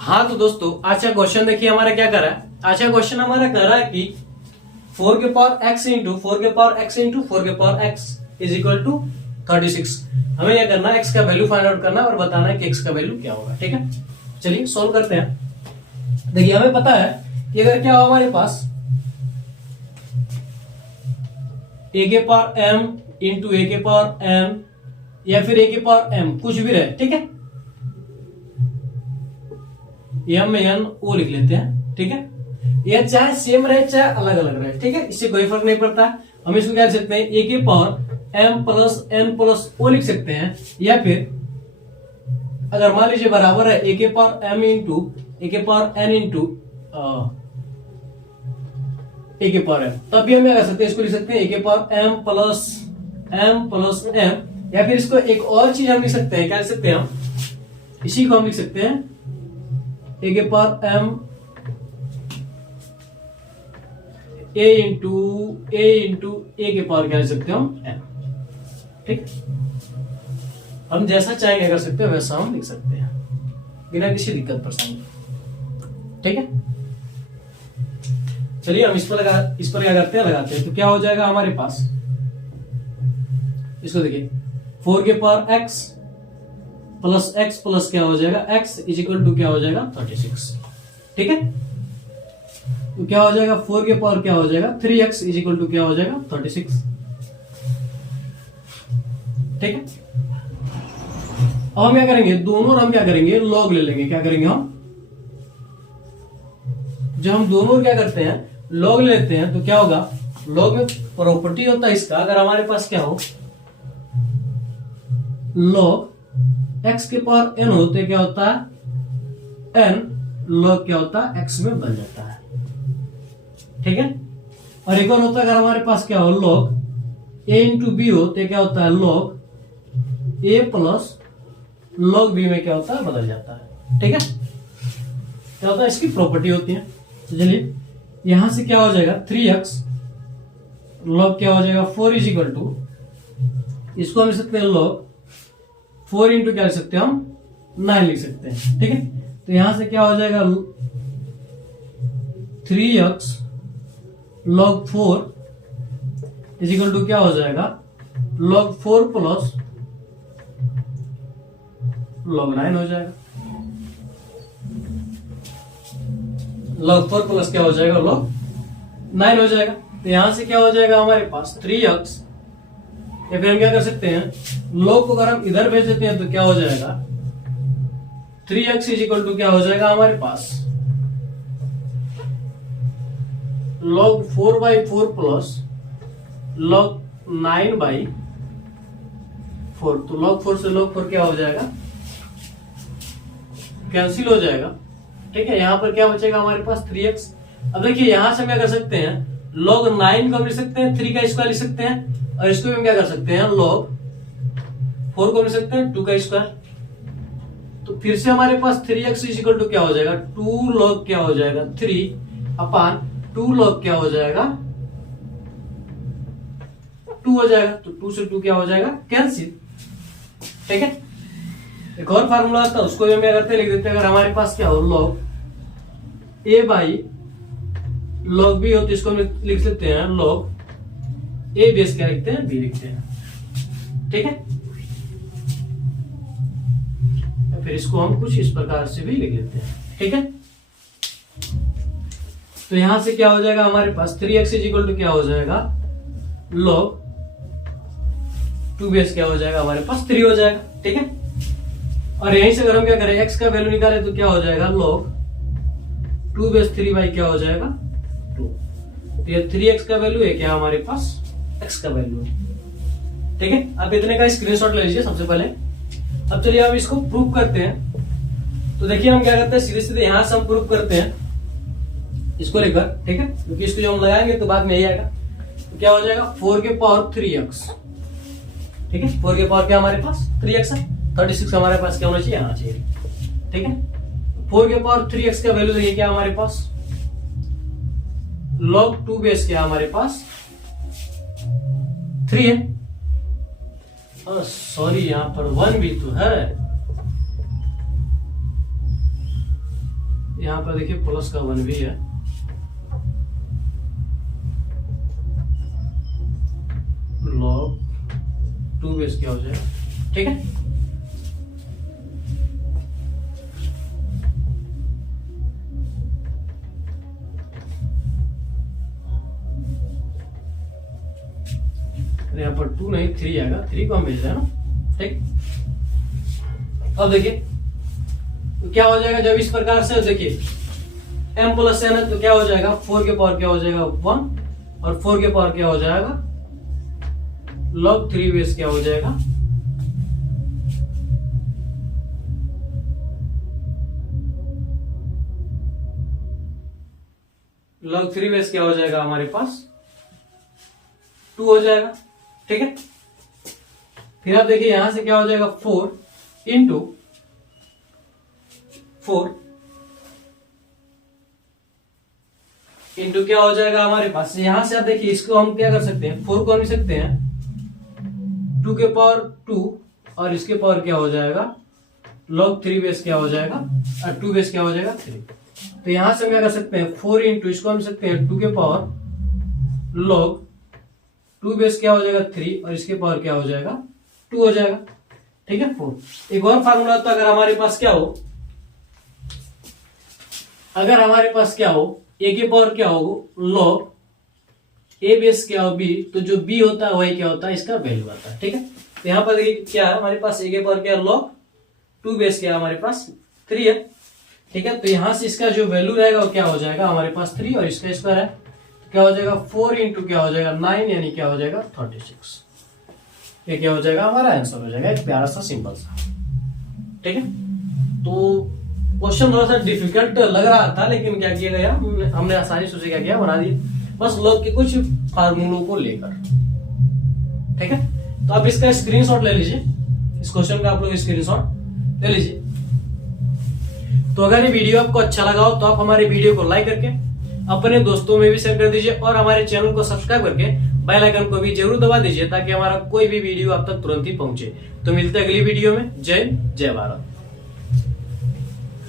हाँ तो दोस्तों आज का क्वेश्चन देखिए हमारा क्या कर रहा है। आज का क्वेश्चन हमारा कर रहा है कि 4 के पावर x इंटू 4 के पावर x इंटू 4 के power x is equal to 36। हमें यह करना है x का वैल्यू फाइंड आउट करना है और बताना है कि x का वैल्यू क्या होगा। ठीक है, चलिए सोल्व करते हैं। देखिए हमें पता है कि अगर क्या हो हमारे पास a के पावर m इंटू a के पावर m या फिर a के पावर m कुछ भी रहे, ठीक है, m n o लिख लेते हैं। ठीक है, यह चाहे सेम रहे चाहे अलग अलग रहे, ठीक है, इससे कोई फर्क नहीं पड़ता। हम इसको क्या लिख सकते हैं, a के power m plus n plus o लिख सकते हैं, या फिर अगर मान लीजिए बराबर है a के पावर m इंटू a के पावर n इंटू a के पावर m, तब भी हम क्या कर सकते हैं, इसको लिख सकते हैं a के पावर m प्लस m, या फिर इसको एक और चीज हम लिख सकते हैं, क्या लिख सकते हैं हम, इसी को हम लिख सकते हैं a के power m a into a के पावर क्या लिख सकते हैं हम m। ठीक, हम जैसा चाहेंगे कर सकते हैं वैसा हम लिख सकते हैं बिना किसी दिक्कत परेशानी। ठीक है, चलिए हम इस पर क्या करते हैं, लगाते हैं। तो क्या हो जाएगा हमारे पास, इसको देखिए 4 के पावर x प्लस क्या हो जाएगा x इज इक्वल टू क्या हो जाएगा 36। ठीक है, तो क्या हो जाएगा 4 के पावर क्या हो जाएगा 3x इज इक्वल टू क्या हो जाएगा 36। ठीक है, अब हम क्या करेंगे, दोनों हम क्या करेंगे, लॉग ले लेंगे। क्या करेंगे हम, जब हम दोनों क्या करते हैं लॉग ले लेते हैं तो क्या होगा, लॉग में प्रॉपर्टी होता है इसका, अगर हमारे पास क्या हो लॉग x के पावर n होते क्या होता है n log क्या होता है x में बन जाता है। ठीक है, और एक और होता है अगर हमारे पास क्या हो log a इंटू बी होते क्या होता है log a plus log b में क्या होता है बदल जाता है। ठीक है, क्या होता है इसकी प्रॉपर्टी होती है। तो चलिए यहां से क्या हो जाएगा 3x log क्या हो जाएगा 4 इज इक्वल टू, इसको हम लिख सकते हैं log 4 इंटू क्या लिख सकते हैं हम 9 लिख सकते हैं। ठीक है, तो यहां से क्या हो जाएगा 3x log 4 is equal to क्या हो जाएगा log 4 प्लस log 9 हो जाएगा। log 4 प्लस क्या हो जाएगा log 9 हो जाएगा। तो यहां से क्या हो जाएगा हमारे पास 3x, या फिर हम क्या कर सकते हैं log को अगर हम इधर भेज देते हैं तो क्या हो जाएगा 3x इज इक्वल टू क्या हो जाएगा हमारे पास log 4/4 प्लस log 9/4। तो log 4 से log 4 क्या हो जाएगा, कैंसिल हो जाएगा। ठीक है, यहां पर क्या बचेगा हमारे पास 3x। अब देखिए यहां से हम क्या कर सकते हैं log 9 को हम लिख सकते हैं 3 का स्क्वायर लिख सकते हैं, और इसको हम क्या कर सकते हैं log 4 को लिख सकते हैं 2 का स्क्वायर। तो फिर से हमारे पास 3x इज इक्वल टू क्या हो जाएगा 2 log क्या हो जाएगा 3 अपान 2 log क्या हो जाएगा 2 हो जाएगा। तो 2 से 2 क्या हो जाएगा कैंसिल। ठीक है, एक और फार्मूला आता है उसको भी हम क्या करते हैं लिख देते हैं। अगर हमारे पास क्या हो log a by log b हो तो इसको हम लिख सकते हैं log a बेस क्या लिखते हैं b लिखते हैं। ठीक है, फिर इसको हम कुछ इस प्रकार से भी लिख लेते हैं। ठीक है, तो यहां से क्या हो जाएगा हमारे पास 3x इज इक्वल टू क्या हो जाएगा log 2 बेस क्या हो जाएगा हमारे पास 3 हो जाएगा। ठीक है, और यहीं से अगर हम क्या करें x का वैल्यू निकाले तो क्या हो जाएगा log 2 बेस 3 बाई क्या हो जाएगा 2। तो ये 3x का वैल्यू है क्या हमारे पास x का वैल्यू है। ठीक है, आप इतने का स्क्रीनशॉट ले लीजिए सबसे पहले। अब चलिए हम इसको प्रूफ करते हैं। तो देखिए हम क्या करते हैं सीधे सीधे यहां से हम प्रूफ करते हैं इसको लेकर। ठीक है, क्योंकि इसको जो हम लगाएंगे तो बाद में यही आएगा। तो क्या हो जाएगा 4 के पावर 3x। ठीक है, 4 के पावर क्या हमारे पास 3x है, 36 हमारे पास क्या होना चाहिए आना चाहिए। ठीक है, 4 के पावर 3x का वैल्यू देखिए क्या हमारे पास log 2 बेस क्या हमारे पास 3 है। सॉरी यहां पर 1 भी तो है, यहाँ पर देखिए प्लस का 1 भी है, log 2 बेस क्या हो जाएगा, ठीक है। यहाँ पर 2 नहीं 3 आएगा, 3 को हम भेज रहे हैं ना, ठीक। अब देखिए तो क्या हो जाएगा जब इस प्रकार से, देखिए m प्लस n है तो क्या हो जाएगा 4 के पावर क्या हो जाएगा 1, और 4 के पावर क्या हो जाएगा log 3 बेस क्या हो जाएगा, log 3 बेस क्या हो जाएगा हमारे पास 2 हो जाएगा, ठीक है। फिर आप देखिए यहां से क्या हो जाएगा 4 इंटू 4 इंटू क्या हो जाएगा हमारे पास, यहां से आप देखिए इसको हम क्या कर सकते हैं, 4 को हम लिख सकते हैं 2 के पावर 2, और इसके पावर क्या हो जाएगा log 3 बेस क्या हो जाएगा, और 2 बेस क्या हो जाएगा 3। तो यहां से हम क्या कर सकते हैं 4 इंटू इसको हम लिख सकते हैं 2 के पावर log 2 बेस क्या हो जाएगा 3, और इसके पावर क्या हो जाएगा 2 हो जाएगा, ठीक है 4। एक और फार्मूला होता है, अगर हमारे पास क्या हो, अगर हमारे पास क्या हो a के पावर क्या हो log a बेस क्या हो b, तो जो b होता है वही क्या होता है इसका वैल्यू आता है, ठीक है। तो यहाँ पर देखिए क्या है हमारे पास a के पावर क्या log 2 बेस क्या है हमारे पास 3 है, ठीक है। तो यहां से इसका जो वैल्यू रहेगा वो क्या हो जाएगा हमारे पास 3, और इसका स्क्वायर है क्या हो जाएगा 4 इंटू क्या हो जाएगा 9, यानी क्या हो जाएगा 36। ये क्या हो जाएगा हमारा आंसर हो जाएगा, एक प्यारा सा सिंपल सा, ठीक है। तो क्वेश्चन थोड़ा सा डिफिकल्ट लग रहा था, लेकिन क्या किया गया हमने आसानी से उसे क्या किया बना दिया, बस log के कुछ फार्मूलों को लेकर, ठीक है। तो आप इसका स्क्रीनशॉट ले लीजिए, इस क्वेश्चन का आप लोग स्क्रीनशॉट ले लीजिए। तो अगर ये वीडियो आपको अच्छा लगा हो तो आप हमारे वीडियो को लाइक करके अपने दोस्तों में भी शेयर कर दीजिए, और हमारे चैनल को सब्सक्राइब करके बेल आइकन को भी जरूर दबा दीजिए, ताकि हमारा कोई भी वीडियो आप तक तुरंत ही पहुंचे। तो मिलते हैं अगली वीडियो में। जय हिंद, जय भारत।